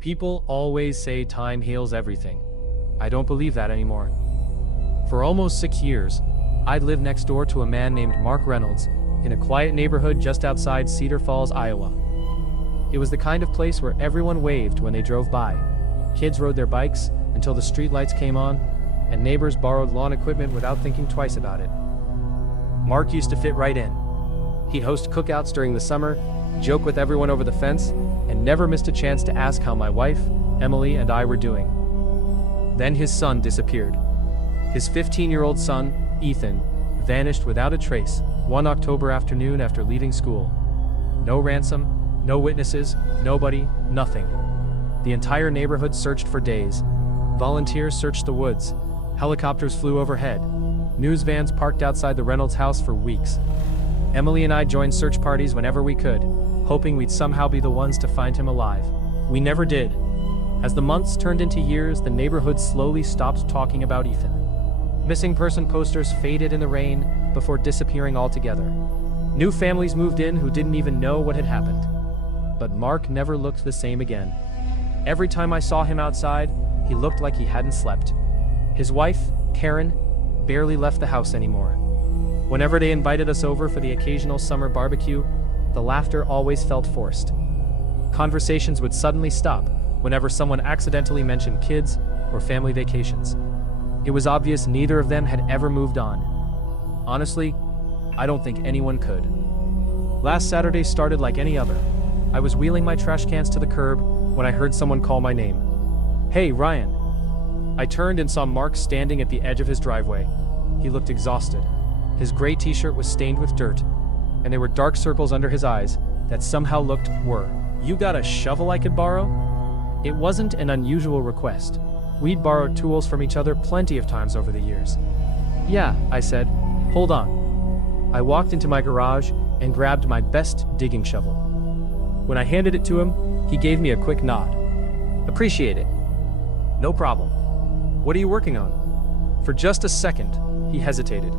People always say time heals everything. I don't believe that anymore. For almost 6 years, I'd lived next door to a man named Mark Reynolds in a quiet neighborhood just outside Cedar Falls, Iowa. It was the kind of place where everyone waved when they drove by. Kids rode their bikes until the streetlights came on, and neighbors borrowed lawn equipment without thinking twice about it. Mark used to fit right in. He'd host cookouts during the summer, joke with everyone over the fence, and never missed a chance to ask how my wife, Emily, and I were doing. Then his son disappeared. His 15-year-old son, Ethan, vanished without a trace one October afternoon after leaving school. No ransom, no witnesses, nobody, nothing. The entire neighborhood searched for days. Volunteers searched the woods. Helicopters flew overhead. News vans parked outside the Reynolds house for weeks. Emily and I joined search parties whenever we could, hoping we'd somehow be the ones to find him alive. We never did. As the months turned into years, the neighborhood slowly stopped talking about Ethan. Missing person posters faded in the rain before disappearing altogether. New families moved in who didn't even know what had happened. But Mark never looked the same again. Every time I saw him outside, he looked like he hadn't slept. His wife, Karen, barely left the house anymore. Whenever they invited us over for the occasional summer barbecue, the laughter always felt forced. Conversations would suddenly stop whenever someone accidentally mentioned kids or family vacations. It was obvious neither of them had ever moved on. Honestly, I don't think anyone could. Last Saturday started like any other. I was wheeling my trash cans to the curb when I heard someone call my name. "Hey, Ryan." I turned and saw Mark standing at the edge of his driveway. He looked exhausted. His gray t-shirt was stained with dirt, and there were dark circles under his eyes that somehow looked worse. "You got a shovel I could borrow?" It wasn't an unusual request. We'd borrowed tools from each other plenty of times over the years. "Yeah," I said. "Hold on." I walked into my garage and grabbed my best digging shovel. When I handed it to him, he gave me a quick nod. "Appreciate it." "No problem. What are you working on?" For just a second, he hesitated.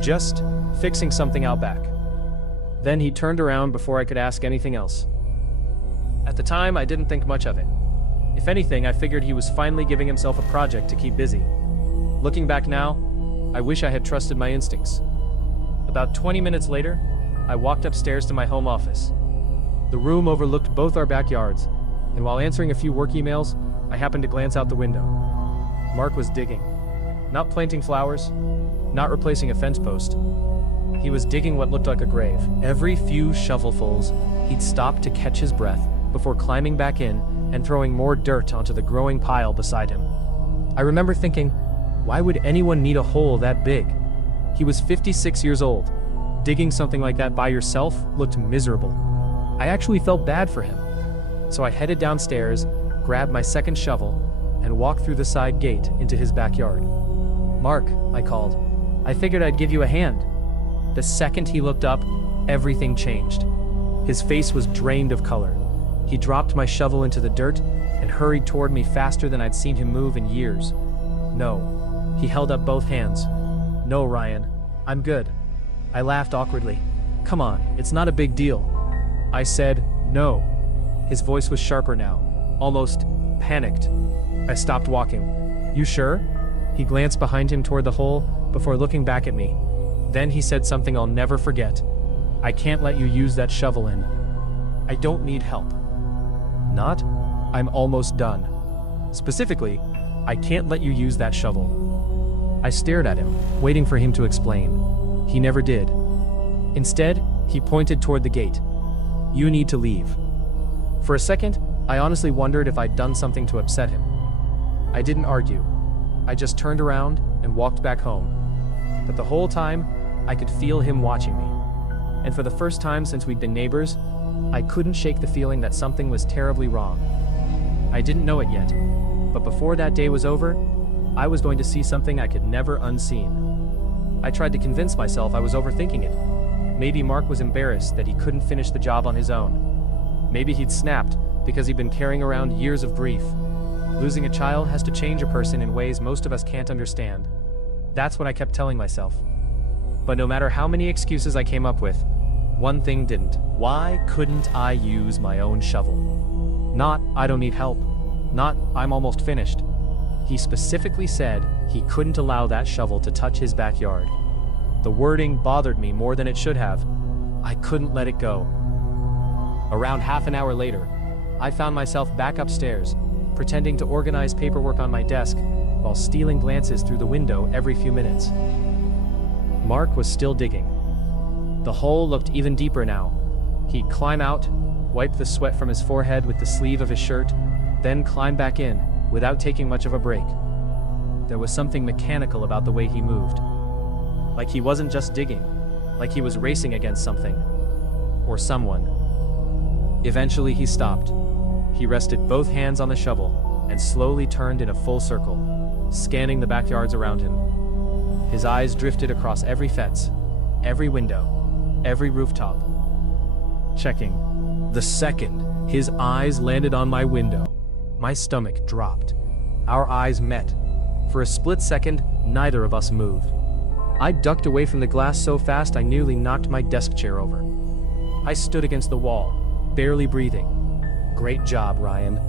"Just fixing something out back." Then he turned around before I could ask anything else. At the time, I didn't think much of it. If anything, I figured he was finally giving himself a project to keep busy. Looking back now, I wish I had trusted my instincts. About 20 minutes later, I walked upstairs to my home office. The room overlooked both our backyards, and while answering a few work emails, I happened to glance out the window. Mark was digging. Not planting flowers, not replacing a fence post. He was digging what looked like a grave. Every few shovelfuls, he'd stop to catch his breath before climbing back in and throwing more dirt onto the growing pile beside him. I remember thinking, why would anyone need a hole that big? He was 56 years old. Digging something like that by yourself looked miserable. I actually felt bad for him. So I headed downstairs, grabbed my second shovel, and walked through the side gate into his backyard. "Mark," I called. "I figured I'd give you a hand." The second he looked up, everything changed. His face was drained of color. He dropped my shovel into the dirt and hurried toward me faster than I'd seen him move in years. "No." He held up both hands. "No, Ryan. I'm good." I laughed awkwardly. "Come on, it's not a big deal." I said, "No." His voice was sharper now, almost panicked. I stopped walking. "You sure?" He glanced behind him toward the hole before looking back at me. Then he said something I'll never forget. "I can't let you use that shovel in. I don't need help." Not, "I'm almost done." Specifically, "I can't let you use that shovel." I stared at him, waiting for him to explain. He never did. Instead, he pointed toward the gate. "You need to leave." For a second, I honestly wondered if I'd done something to upset him. I didn't argue. I just turned around and walked back home. But the whole time, I could feel him watching me. And for the first time since we'd been neighbors, I couldn't shake the feeling that something was terribly wrong. I didn't know it yet, but before that day was over, I was going to see something I could never unseen. I tried to convince myself I was overthinking it. Maybe Mark was embarrassed that he couldn't finish the job on his own. Maybe he'd snapped because he'd been carrying around years of grief. Losing a child has to change a person in ways most of us can't understand. That's what I kept telling myself. But no matter how many excuses I came up with, one thing didn't. Why couldn't I use my own shovel? Not, I don't need help. Not, I'm almost finished. He specifically said he couldn't allow that shovel to touch his backyard. The wording bothered me more than it should have. I couldn't let it go. Around half an hour later, I found myself back upstairs, pretending to organize paperwork on my desk while stealing glances through the window every few minutes. Mark was still digging. The hole looked even deeper now. He'd climb out, wipe the sweat from his forehead with the sleeve of his shirt, then climb back in without taking much of a break. There was something mechanical about the way he moved. Like he wasn't just digging, like he was racing against something. Or someone. Eventually he stopped. He rested both hands on the shovel and slowly turned in a full circle, scanning the backyards around him. His eyes drifted across every fence, every window, every rooftop. Checking. The second his eyes landed on my window, my stomach dropped. Our eyes met. For a split second, neither of us moved. I ducked away from the glass so fast I nearly knocked my desk chair over. I stood against the wall, barely breathing. Great job, Ryan.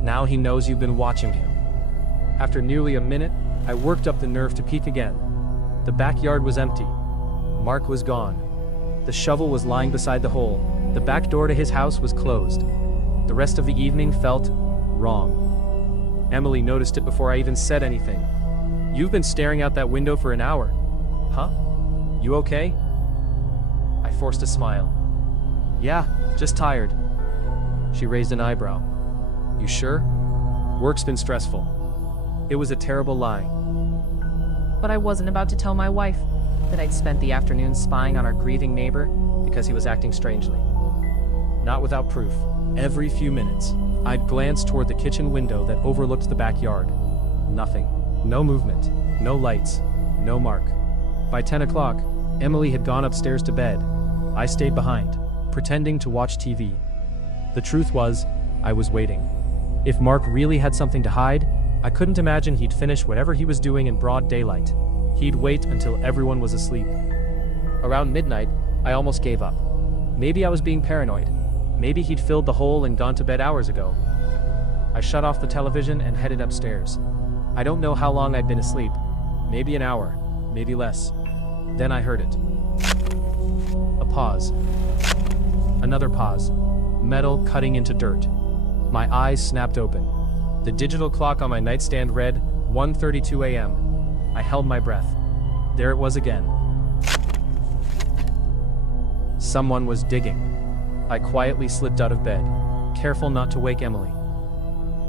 Now he knows you've been watching him. After nearly a minute, I worked up the nerve to peek again. The backyard was empty. Mark was gone. The shovel was lying beside the hole. The back door to his house was closed. The rest of the evening felt wrong. Emily noticed it before I even said anything. You've been staring out that window for an hour. Huh? You okay? I forced a smile. Yeah, just tired. She raised an eyebrow. You sure? Work's been stressful. It was a terrible lie. But I wasn't about to tell my wife that I'd spent the afternoon spying on our grieving neighbor because he was acting strangely. Not without proof. Every few minutes, I'd glance toward the kitchen window that overlooked the backyard. Nothing. No movement. No lights. No Mark. By 10 o'clock, Emily had gone upstairs to bed. I stayed behind, pretending to watch TV. The truth was, I was waiting. If Mark really had something to hide, I couldn't imagine he'd finish whatever he was doing in broad daylight. He'd wait until everyone was asleep. Around midnight, I almost gave up. Maybe I was being paranoid. Maybe he'd filled the hole and gone to bed hours ago. I shut off the television and headed upstairs. I don't know how long I'd been asleep. Maybe an hour, maybe less. Then I heard it. A pause. Another pause. Metal cutting into dirt. My eyes snapped open. The digital clock on my nightstand read 1:32 a.m. I held my breath. There it was again. Someone was digging. I quietly slipped out of bed, careful not to wake Emily.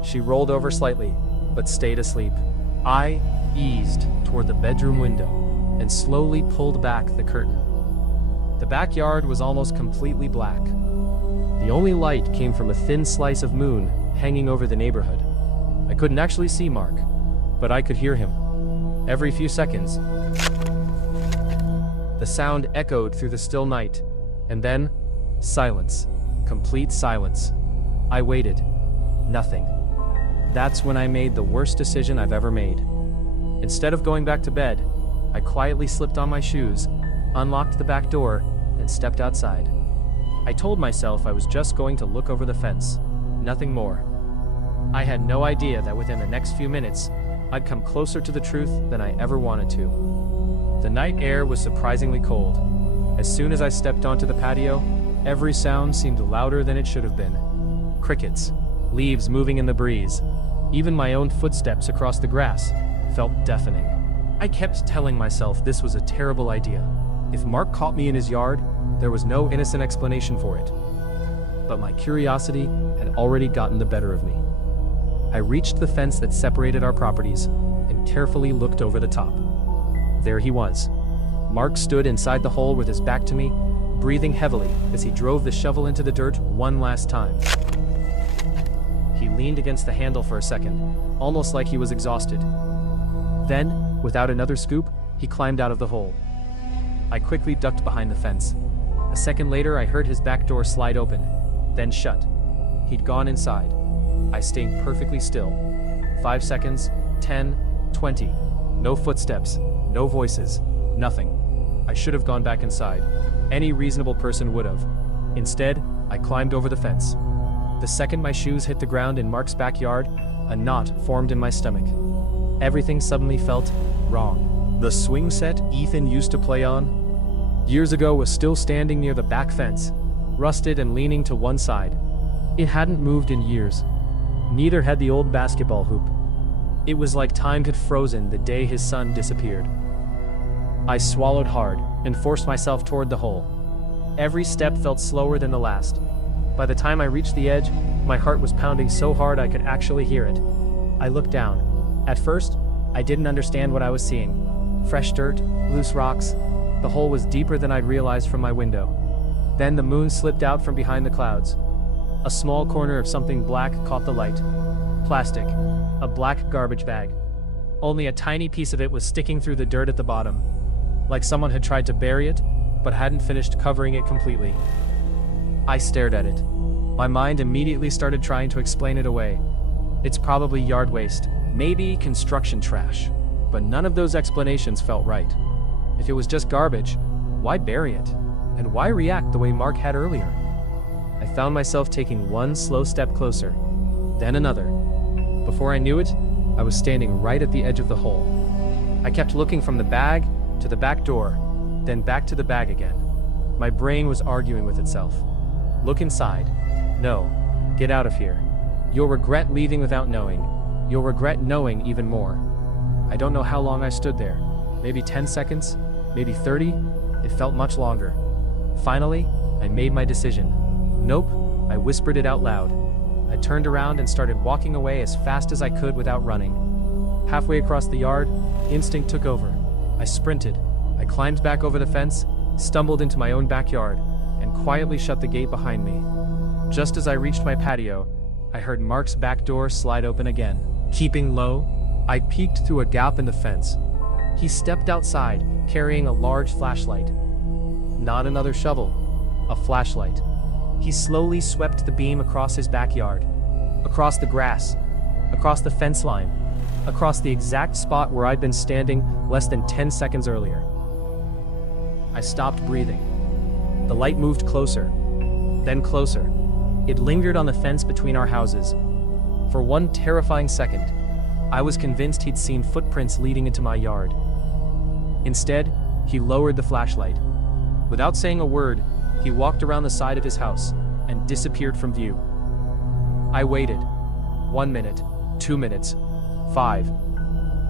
She rolled over slightly, but stayed asleep. I eased toward the bedroom window and slowly pulled back the curtain. The backyard was almost completely black. The only light came from a thin slice of moon hanging over the neighborhood. I couldn't actually see Mark, but I could hear him. Every few seconds, the sound echoed through the still night, and then silence. Complete silence. I waited. Nothing. That's when I made the worst decision I've ever made. Instead of going back to bed, I quietly slipped on my shoes, unlocked the back door, and stepped outside. I told myself I was just going to look over the fence. Nothing more. I had no idea that within the next few minutes, I'd come closer to the truth than I ever wanted to. The night air was surprisingly cold. As soon as I stepped onto the patio, every sound seemed louder than it should have been. Crickets, leaves moving in the breeze, even my own footsteps across the grass felt deafening. I kept telling myself this was a terrible idea. If Mark caught me in his yard, there was no innocent explanation for it. But my curiosity had already gotten the better of me. I reached the fence that separated our properties and carefully looked over the top. There he was. Mark stood inside the hole with his back to me, breathing heavily as he drove the shovel into the dirt one last time. He leaned against the handle for a second, almost like he was exhausted. Then, without another scoop, he climbed out of the hole. I quickly ducked behind the fence. A second later, I heard his back door slide open, then shut. He'd gone inside. I stayed perfectly still. 5 seconds, 10, 20. No footsteps, no voices, nothing. I should have gone back inside. Any reasonable person would have. Instead, I climbed over the fence. The second my shoes hit the ground in Mark's backyard, a knot formed in my stomach. Everything suddenly felt wrong. The swing set Ethan used to play on years ago was still standing near the back fence, rusted and leaning to one side. It hadn't moved in years. Neither had the old basketball hoop. It was like time had frozen the day his son disappeared. I swallowed hard and forced myself toward the hole. Every step felt slower than the last. By the time I reached the edge, my heart was pounding so hard I could actually hear it. I looked down. At first, I didn't understand what I was seeing. Fresh dirt, loose rocks. The hole was deeper than I'd realized from my window. Then the moon slipped out from behind the clouds. A small corner of something black caught the light. Plastic. A black garbage bag. Only a tiny piece of it was sticking through the dirt at the bottom. Like someone had tried to bury it, but hadn't finished covering it completely. I stared at it. My mind immediately started trying to explain it away. It's probably yard waste, maybe construction trash, but none of those explanations felt right. If it was just garbage, why bury it? And why react the way Mark had earlier? I found myself taking one slow step closer, then another. Before I knew it, I was standing right at the edge of the hole. I kept looking from the bag to the back door, then back to the bag again. My brain was arguing with itself. Look inside. No. Get out of here. You'll regret leaving without knowing. You'll regret knowing even more. I don't know how long I stood there. Maybe 10 seconds, maybe 30. It felt much longer. Finally, I made my decision. Nope, I whispered it out loud. I turned around and started walking away as fast as I could without running. Halfway across the yard, instinct took over. I sprinted. I climbed back over the fence, stumbled into my own backyard, and quietly shut the gate behind me. Just as I reached my patio, I heard Mark's back door slide open again. Keeping low, I peeked through a gap in the fence. He stepped outside, carrying a large flashlight. Not another shovel, a flashlight. He slowly swept the beam across his backyard, across the grass, across the fence line, across the exact spot where I'd been standing less than 10 seconds earlier. I stopped breathing. The light moved closer, then closer. It lingered on the fence between our houses. For one terrifying second, I was convinced he'd seen footprints leading into my yard. Instead, he lowered the flashlight. Without saying a word, he walked around the side of his house and disappeared from view. I waited. 1 minute, 2 minutes, 5.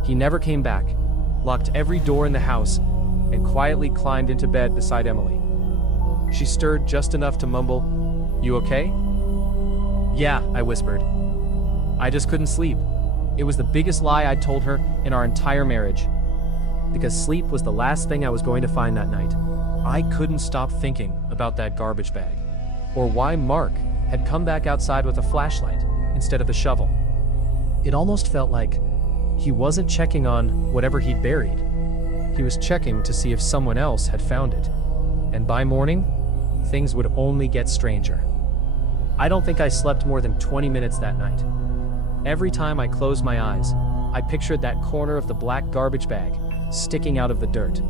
He never came back, locked every door in the house, and quietly climbed into bed beside Emily. She stirred just enough to mumble, "You okay?" "Yeah," I whispered. I just couldn't sleep. It was the biggest lie I'd told her in our entire marriage. Because sleep was the last thing I was going to find that night. I couldn't stop thinking about that garbage bag, or why Mark had come back outside with a flashlight instead of the shovel. It almost felt like he wasn't checking on whatever he'd buried. He was checking to see if someone else had found it. And by morning, things would only get stranger. I don't think I slept more than 20 minutes that night. Every time I closed my eyes, I pictured that corner of the black garbage bag sticking out of the dirt.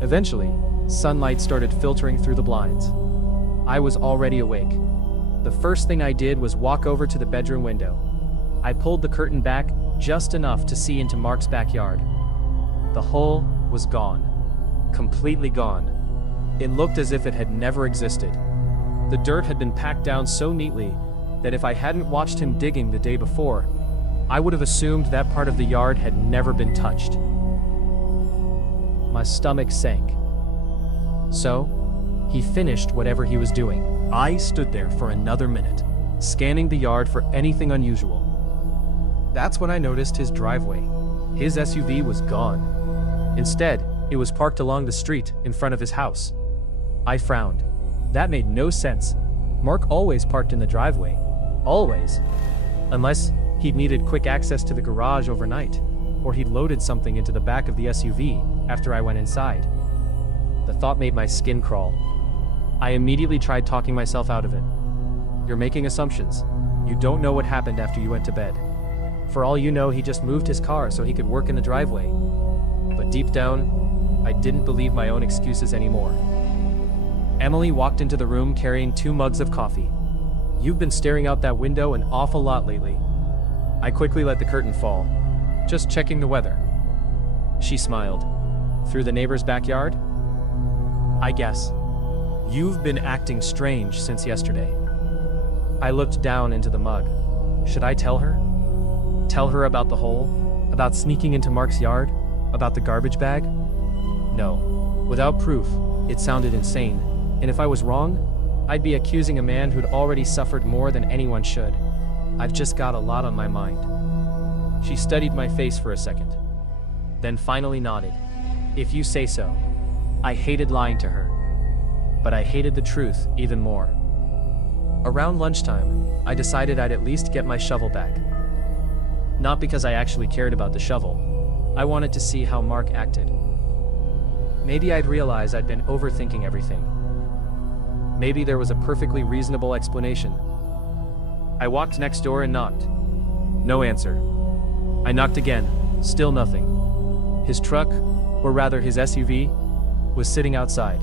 Eventually, sunlight started filtering through the blinds. I was already awake. The first thing I did was walk over to the bedroom window. I pulled the curtain back just enough to see into Mark's backyard. The hole was gone. Completely gone. It looked as if it had never existed. The dirt had been packed down so neatly that if I hadn't watched him digging the day before, I would have assumed that part of the yard had never been touched. My stomach sank. So, he finished whatever he was doing. I stood there for another minute, scanning the yard for anything unusual. That's when I noticed his driveway. His SUV was gone. Instead, it was parked along the street in front of his house. I frowned. That made no sense. Mark always parked in the driveway. Always. Unless he'd needed quick access to the garage overnight, or he'd loaded something into the back of the SUV after I went inside. The thought made my skin crawl. I immediately tried talking myself out of it. "You're making assumptions. You don't know what happened after you went to bed. For all you know, he just moved his car so he could work in the driveway." But deep down, I didn't believe my own excuses anymore. Emily walked into the room carrying 2 mugs of coffee. You've been staring out that window an awful lot lately. I quickly let the curtain fall, just checking the weather. She smiled. Through the neighbor's backyard? I guess. You've been acting strange since yesterday. I looked down into the mug. Should I tell her? Tell her about the hole? About sneaking into Mark's yard? About the garbage bag? No. Without proof, it sounded insane. And if I was wrong, I'd be accusing a man who'd already suffered more than anyone should. I've just got a lot on my mind. She studied my face for a second, then finally nodded. If you say so. I hated lying to her, but I hated the truth even more. Around lunchtime, I decided I'd at least get my shovel back. Not because I actually cared about the shovel. I wanted to see how Mark acted. Maybe I'd realize I'd been overthinking everything. Maybe there was a perfectly reasonable explanation. I walked next door and knocked. No answer. I knocked again. Still nothing. His truck, or rather his SUV, was sitting outside.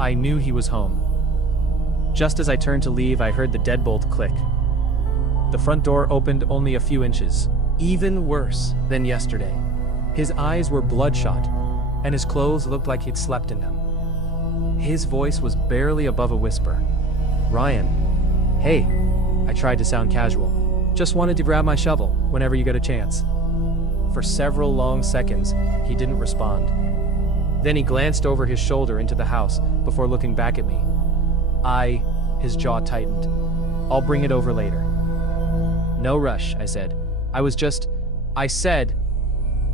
I knew he was home. Just as I turned to leave, I heard the deadbolt click. The front door opened only a few inches. Even worse than yesterday. His eyes were bloodshot, and his clothes looked like he'd slept in them. His voice was barely above a whisper. Ryan. Hey. I tried to sound casual. Just wanted to grab my shovel whenever you get a chance. For several long seconds, he didn't respond. Then he glanced over his shoulder into the house before looking back at me. His jaw tightened. I'll bring it over later. No rush, I said. I said.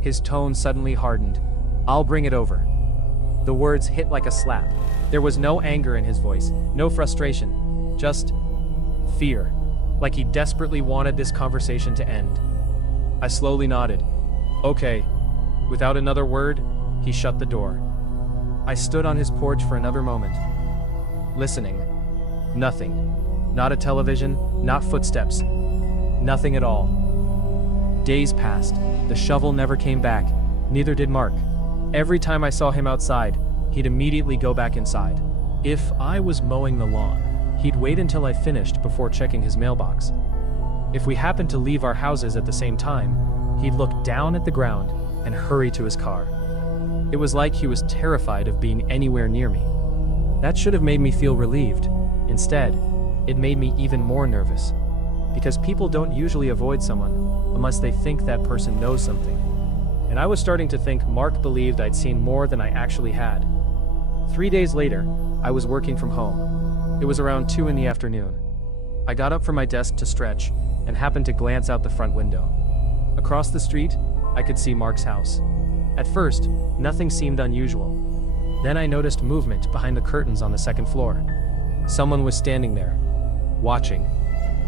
His tone suddenly hardened. I'll bring it over. The words hit like a slap. There was no anger in his voice, no frustration, just fear, like he desperately wanted this conversation to end. I slowly nodded. Okay. Without another word, he shut the door. I stood on his porch for another moment, listening. Nothing. Not a television, not footsteps. Nothing at all. Days passed. The shovel never came back. Neither did Mark. Every time I saw him outside, he'd immediately go back inside. If I was mowing the lawn, he'd wait until I finished before checking his mailbox. If we happened to leave our houses at the same time, he'd look down at the ground and hurry to his car. It was like he was terrified of being anywhere near me. That should have made me feel relieved. Instead, it made me even more nervous. Because people don't usually avoid someone unless they think that person knows something. And I was starting to think Mark believed I'd seen more than I actually had. 3 days later, I was working from home. It was around 2 in the afternoon. I got up from my desk to stretch and happened to glance out the front window. Across the street, I could see Mark's house. At first, nothing seemed unusual. Then I noticed movement behind the curtains on the second floor. Someone was standing there, watching.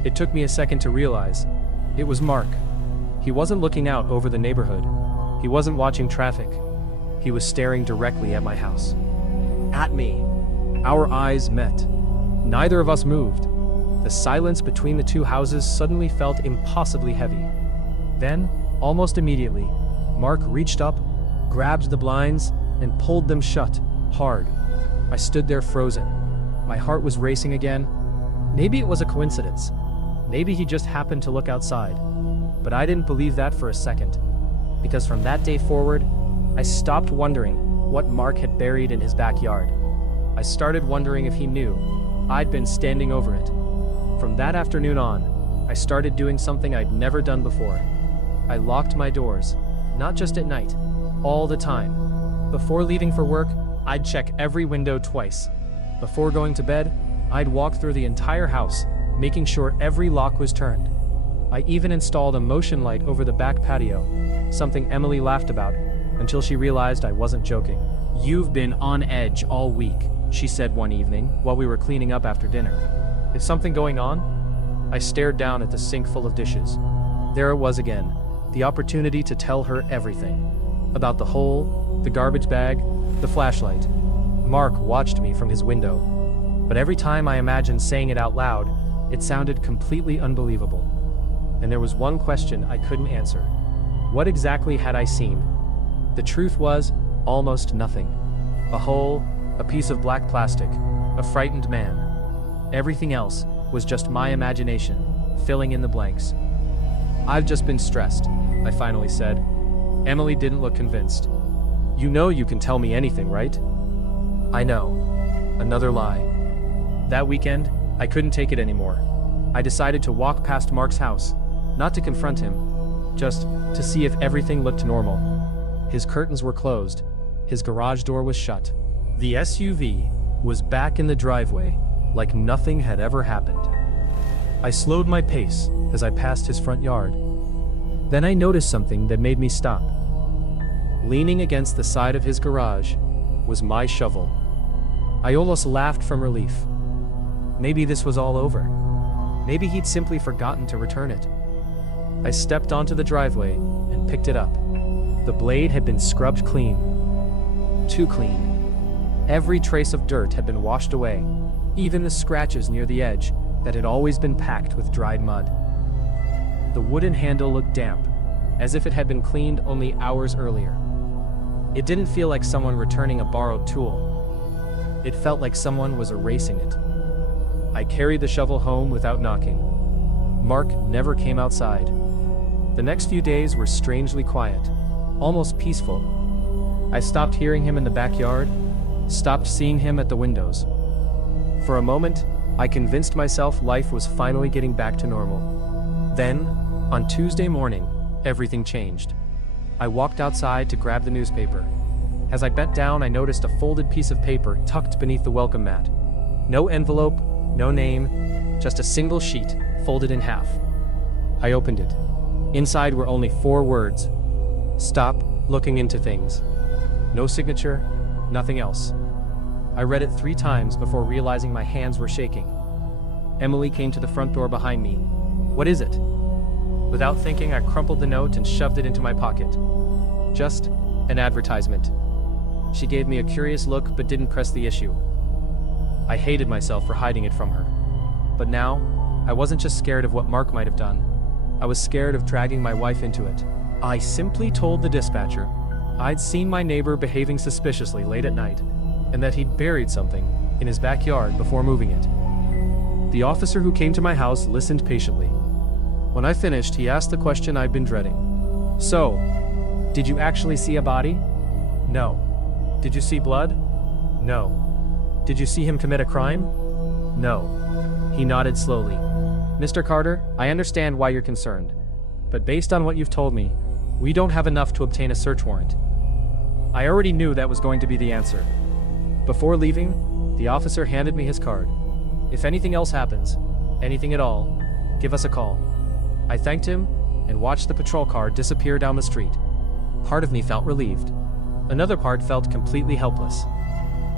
It took me a second to realize it was Mark. He wasn't looking out over the neighborhood. He wasn't watching traffic. He was staring directly at my house. At me. Our eyes met. Neither of us moved. The silence between the two houses suddenly felt impossibly heavy. Then, almost immediately, Mark reached up, grabbed the blinds, and pulled them shut, hard. I stood there frozen. My heart was racing again. Maybe it was a coincidence. Maybe he just happened to look outside. But I didn't believe that for a second. Because from that day forward, I stopped wondering what Mark had buried in his backyard. I started wondering if he knew I'd been standing over it. From that afternoon on, I started doing something I'd never done before. I locked my doors, not just at night, all the time. Before leaving for work, I'd check every window twice. Before going to bed, I'd walk through the entire house, making sure every lock was turned. I even installed a motion light over the back patio, something Emily laughed about, until she realized I wasn't joking. You've been on edge all week, she said one evening while we were cleaning up after dinner. Is something going on? I stared down at the sink full of dishes. There it was again, the opportunity to tell her everything. About the hole, the garbage bag, the flashlight. Mark watched me from his window. But every time I imagined saying it out loud, it sounded completely unbelievable. And there was one question I couldn't answer. What exactly had I seen? The truth was, almost nothing. A hole, a piece of black plastic, a frightened man. Everything else, was just my imagination, filling in the blanks. "I've just been stressed," I finally said. Emily didn't look convinced. "You know you can tell me anything, right?" "I know." Another lie. That weekend, I couldn't take it anymore. I decided to walk past Mark's house, not to confront him, just to see if everything looked normal. His curtains were closed. His garage door was shut. The SUV was back in the driveway, like nothing had ever happened. I slowed my pace as I passed his front yard. Then I noticed something that made me stop. Leaning against the side of his garage was my shovel. I almost laughed from relief. Maybe this was all over. Maybe he'd simply forgotten to return it. I stepped onto the driveway and picked it up. The blade had been scrubbed clean. Too clean. Every trace of dirt had been washed away, even the scratches near the edge that had always been packed with dried mud. The wooden handle looked damp, as if it had been cleaned only hours earlier. It didn't feel like someone returning a borrowed tool. It felt like someone was erasing it. I carried the shovel home without knocking. Mark never came outside. The next few days were strangely quiet, almost peaceful. I stopped hearing him in the backyard, stopped seeing him at the windows. For a moment, I convinced myself life was finally getting back to normal. Then, on Tuesday morning, everything changed. I walked outside to grab the newspaper. As I bent down, I noticed a folded piece of paper tucked beneath the welcome mat. No envelope, no name, just a single sheet, folded in half. I opened it. Inside were only 4 words. "Stop looking into things." No signature, nothing else. I read it 3 times before realizing my hands were shaking. Emily came to the front door behind me. "What is it?" Without thinking, I crumpled the note and shoved it into my pocket. Just an advertisement. She gave me a curious look but didn't press the issue. I hated myself for hiding it from her. But now, I wasn't just scared of what Mark might have done. I was scared of dragging my wife into it. I simply told the dispatcher I'd seen my neighbor behaving suspiciously late at night, and that he'd buried something in his backyard before moving it. The officer who came to my house listened patiently. When I finished, he asked the question I'd been dreading. "So, did you actually see a body?" "No." "Did you see blood?" "No." "Did you see him commit a crime?" "No." He nodded slowly. "Mr. Carter, I understand why you're concerned, but based on what you've told me, we don't have enough to obtain a search warrant." I already knew that was going to be the answer. Before leaving, the officer handed me his card. "If anything else happens, anything at all, give us a call." I thanked him and watched the patrol car disappear down the street. Part of me felt relieved. Another part felt completely helpless.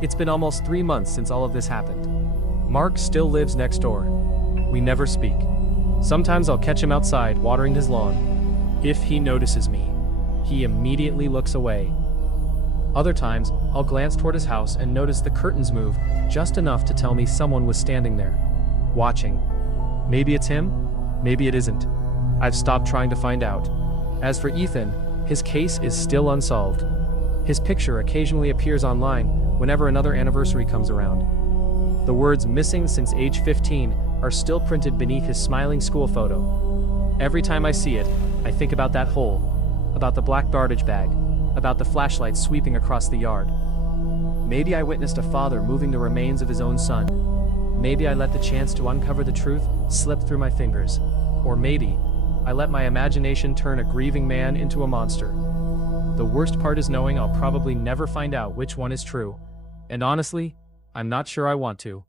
It's been almost 3 months since all of this happened. Mark still lives next door. We never speak. Sometimes I'll catch him outside watering his lawn. If he notices me, he immediately looks away. Other times, I'll glance toward his house and notice the curtains move just enough to tell me someone was standing there, watching. Maybe it's him, maybe it isn't. I've stopped trying to find out. As for Ethan, his case is still unsolved. His picture occasionally appears online whenever another anniversary comes around. The words "missing since age 15" are still printed beneath his smiling school photo. Every time I see it, I think about that hole, about the black garbage bag, about the flashlight sweeping across the yard. Maybe I witnessed a father moving the remains of his own son. Maybe I let the chance to uncover the truth slip through my fingers. Or maybe I let my imagination turn a grieving man into a monster. The worst part is knowing I'll probably never find out which one is true. And honestly, I'm not sure I want to.